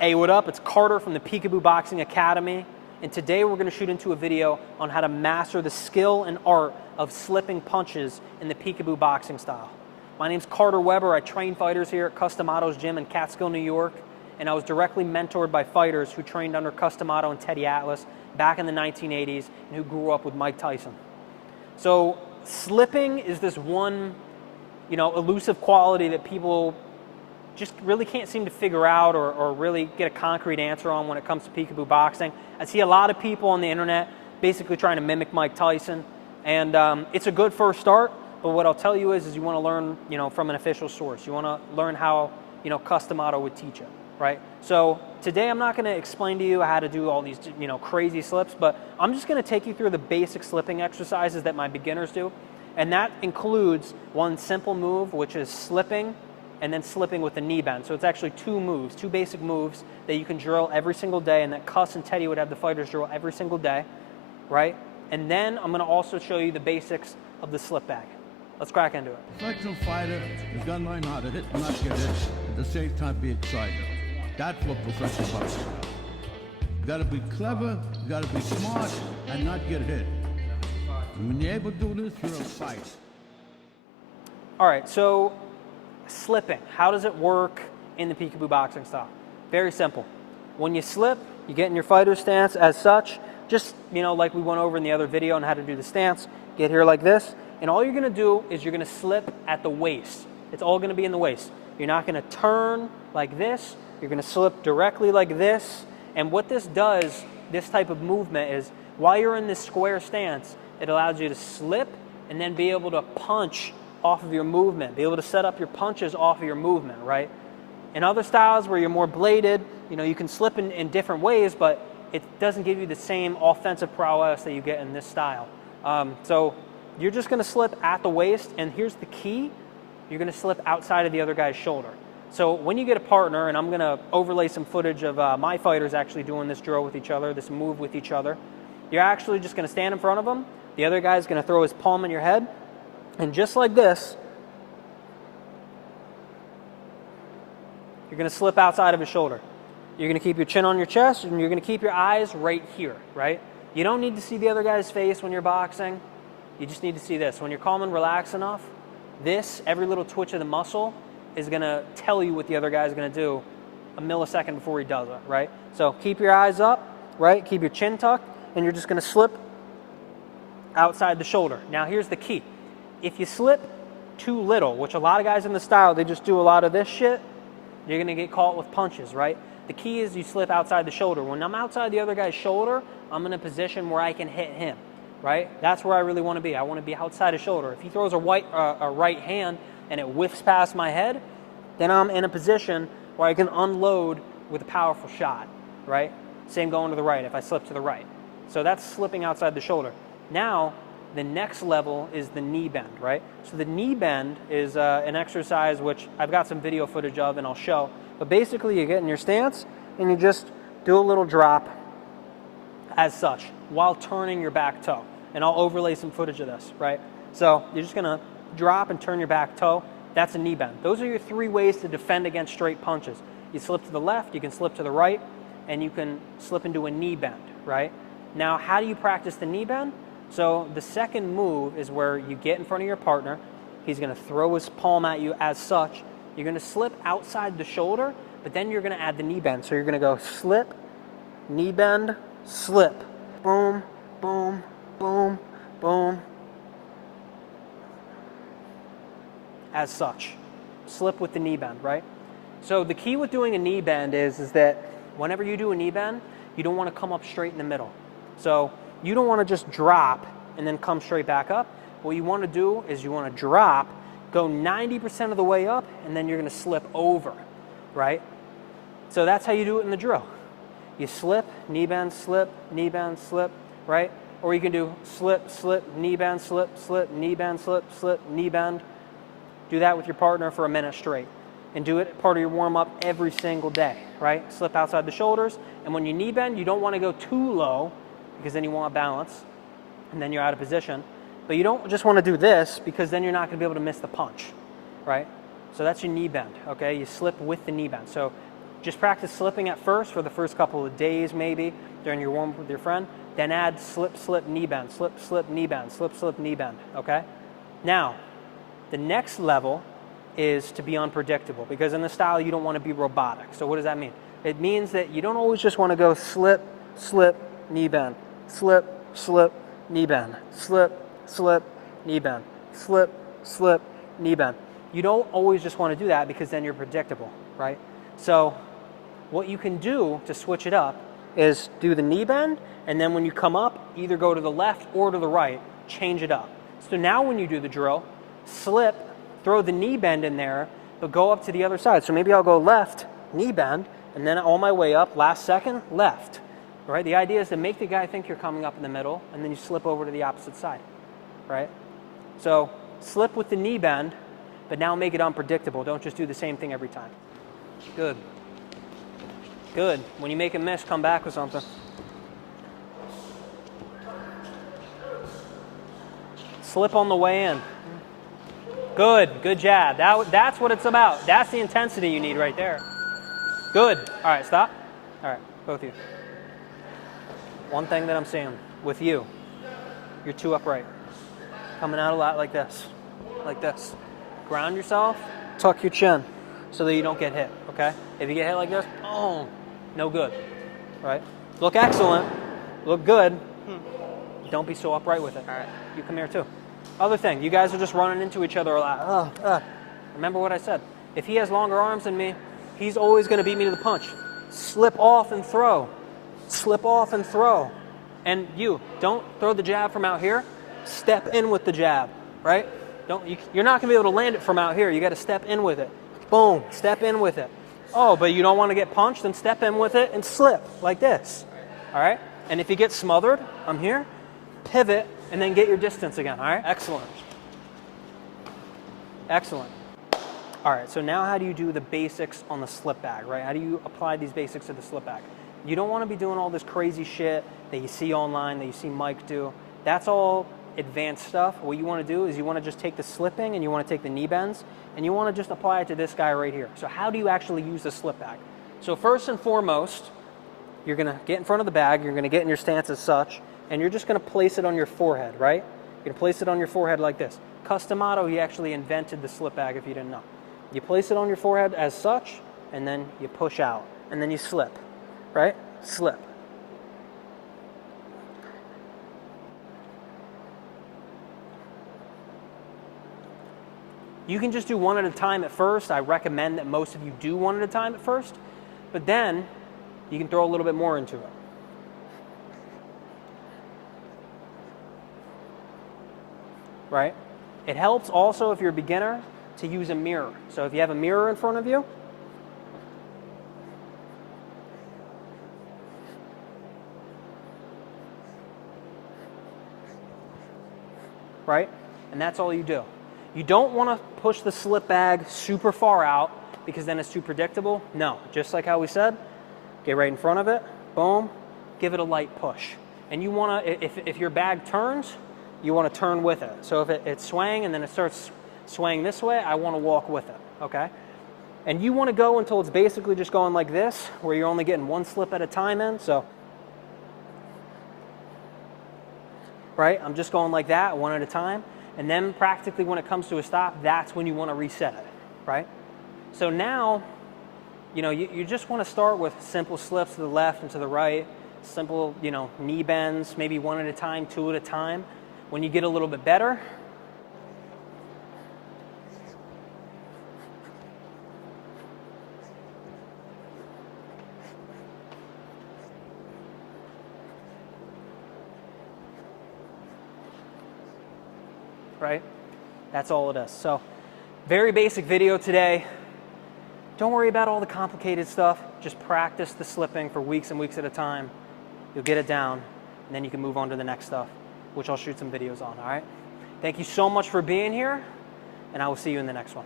Hey, what up? It's Carter from the Peekaboo Boxing Academy, and today we're going to shoot into a video on how to master the skill and art of slipping punches in the Peekaboo boxing style. My name's Carter Weber. I train fighters here at Customato's Gym in Catskill, New York, and I was directly mentored by fighters who trained under Customato and Teddy Atlas back in the 1980s and who grew up with Mike Tyson. So slipping is this one, elusive quality that people just really can't seem to figure out or really get a concrete answer on when it comes to Peekaboo boxing. I see a lot of people on the internet basically trying to mimic Mike Tyson, and it's a good first start, but what I'll tell you is you want to learn, from an official source. You want to learn how, Customato would teach it, right? So today I'm not going to explain to you how to do all these, crazy slips, but I'm just going to take you through the basic slipping exercises that my beginners do, and that includes one simple move, which is slipping, and then slipping with the knee bend. So it's actually two basic moves that you can drill every single day, and that Cuss and Teddy would have the fighters drill every single day, right? And then I'm gonna also show you the basics of the slip bag. Let's crack into it. Professional fighter is gonna learn how to hit and not get hit, at the same time be excited. That's what professional boxing is. You gotta be clever, you gotta be smart, and not get hit. And when you're able to do this, you're a fighter. All right, so slipping, how does it work in the Peekaboo boxing style? Very simple. When you slip, you get in your fighter stance as such, just, like we went over in the other video on how to do the stance. Get here like this, and all you're gonna do is you're gonna slip at the waist. It's all gonna be in the waist. You're not gonna turn like this, you're gonna slip directly like this, and what this does, this type of movement, is while you're in this square stance, it allows you to slip and then be able to punch off of your movement, be able to set up your punches off of your movement, right? In other styles where you're more bladed, you can slip in different ways, but it doesn't give you the same offensive prowess that you get in this style. So you're just gonna slip at the waist, and here's the key, you're gonna slip outside of the other guy's shoulder. So when you get a partner, and I'm gonna overlay some footage of my fighters actually doing this drill with each other, this move with each other, you're actually just gonna stand in front of them, the other guy's gonna throw his palm in your head, and just like this, you're going to slip outside of his shoulder. You're going to keep your chin on your chest, and you're going to keep your eyes right here, right? You don't need to see the other guy's face when you're boxing. You just need to see this. When you're calm and relaxed enough, every little twitch of the muscle is going to tell you what the other guy's going to do a millisecond before he does it, right? So keep your eyes up, right? Keep your chin tucked, and you're just going to slip outside the shoulder. Now, here's the key. If you slip too little, which a lot of guys in the style, they just do a lot of this shit, you're going to get caught with punches, right? The key is you slip outside the shoulder. When I'm outside the other guy's shoulder, I'm in a position where I can hit him, right? That's where I really want to be. I want to be outside his shoulder. If he throws a right hand and it whiffs past my head, then I'm in a position where I can unload with a powerful shot, right? Same going to the right if I slip to the right. So that's slipping outside the shoulder. Now, the next level is the knee bend, right? So the knee bend is an exercise which I've got some video footage of and I'll show. But basically you get in your stance and you just do a little drop as such while turning your back toe. And I'll overlay some footage of this, right? So you're just gonna drop and turn your back toe. That's a knee bend. Those are your three ways to defend against straight punches. You slip to the left, you can slip to the right, and you can slip into a knee bend, right? Now, how do you practice the knee bend? So the second move is where you get in front of your partner. He's going to throw his palm at you as such. You're going to slip outside the shoulder, but then you're going to add the knee bend. So you're going to go slip, knee bend, slip. Boom, boom, boom, boom. As such. Slip with the knee bend, right? So the key with doing a knee bend is that whenever you do a knee bend, you don't want to come up straight in the middle. So you don't want to just drop and then come straight back up. What you want to do is you want to drop, go 90% of the way up, and then you're going to slip over, right? So that's how you do it in the drill. You slip, knee bend, slip, right? Or you can do slip, slip, knee bend, slip, knee bend, slip, knee bend. Do that with your partner for a minute straight. And do it part of your warm-up every single day, right? Slip outside the shoulders, and when you knee bend, you don't want to go too low, because then you want balance, and then you're out of position. But you don't just want to do this, because then you're not going to be able to miss the punch, right? So that's your knee bend, okay? You slip with the knee bend. So Just practice slipping at first for the first couple of days maybe during your warm-up with your friend. Then add slip, slip, knee bend, slip, slip, knee bend, slip, slip, knee bend, okay? Now, the next level is to be unpredictable, because in the style you don't want to be robotic. So what does that mean? It means that you don't always just want to go slip, slip, knee bend, slip, slip, knee bend, slip, slip, knee bend, slip, slip, knee bend. You don't always just want to do that, because then you're predictable, right? So what you can do to switch it up is do the knee bend, and then when you come up, either go to the left or to the right, change it up. So now when you do the drill, slip, throw the knee bend in there, but go up to the other side. So maybe I'll go left, knee bend, and then on my way up, last second, left. Right? The idea is to make the guy think you're coming up in the middle, and then you slip over to the opposite side. Right? So slip with the knee bend, but now make it unpredictable. Don't just do the same thing every time. Good. Good. When you make a miss, come back with something. Slip on the way in. Good. Good jab. That's what it's about. That's the intensity you need right there. Good. All right, stop. All right, both of you. One thing that I'm seeing with you, you're too upright. Coming out a lot like this. Like this. Ground yourself, tuck your chin so that you don't get hit, okay? If you get hit like this, oh, no good, right? Look excellent, look good. Don't be so upright with it. All right, you come here too. Other thing, you guys are just running into each other a lot. Remember what I said. If he has longer arms than me, he's always going to beat me to the punch. Slip off and throw. Slip off and throw. And you, don't throw the jab from out here. Step in with the jab, right? You're not going to be able to land it from out here. You got to step in with it. Boom, step in with it. Oh, but you don't want to get punched? Then step in with it and slip like this. All right? And if you get smothered, I'm here, pivot, and then get your distance again. All right? Excellent. Excellent. All right, so now how do you do the basics on the slip bag, right? How do you apply these basics to the slip bag? You don't want to be doing all this crazy shit that you see online, that you see Mike do. That's all advanced stuff. What you want to do is you want to just take the slipping and you want to take the knee bends and you want to just apply it to this guy right here. So how do you actually use the slip bag? So first and foremost, you're going to get in front of the bag, you're going to get in your stance as such, and you're just going to place it on your forehead, right? You're going to place it on your forehead like this. Customato, he actually invented the slip bag if you didn't know. You place it on your forehead as such, and then you push out, and then you slip, right? Slip. You can just do one at a time at first. I recommend that most of you do one at a time at first, but then you can throw a little bit more into it. Right? It helps also if you're a beginner to use a mirror. So if you have a mirror in front of you, right? And that's all you do. You don't want to push the slip bag super far out because then it's too predictable. No, just like how we said, get right in front of it, boom, give it a light push. And you want to, if your bag turns, you want to turn with it. So if it's swaying and then it starts swaying this way, I want to walk with it, okay? And you want to go until it's basically just going like this, where you're only getting one slip at a time in, so. Right, I'm just going like that, one at a time. And then practically when it comes to a stop, that's when you want to reset it, right? So now, you know, you just want to start with simple slips to the left and to the right, simple, you know, knee bends, maybe one at a time, two at a time. When you get a little bit better, right? That's all it is. So, very basic video today. Don't worry about all the complicated stuff. Just practice the slipping for weeks and weeks at a time. You'll get it down, and then you can move on to the next stuff, which I'll shoot some videos on, all right? Thank you so much for being here, and I will see you in the next one.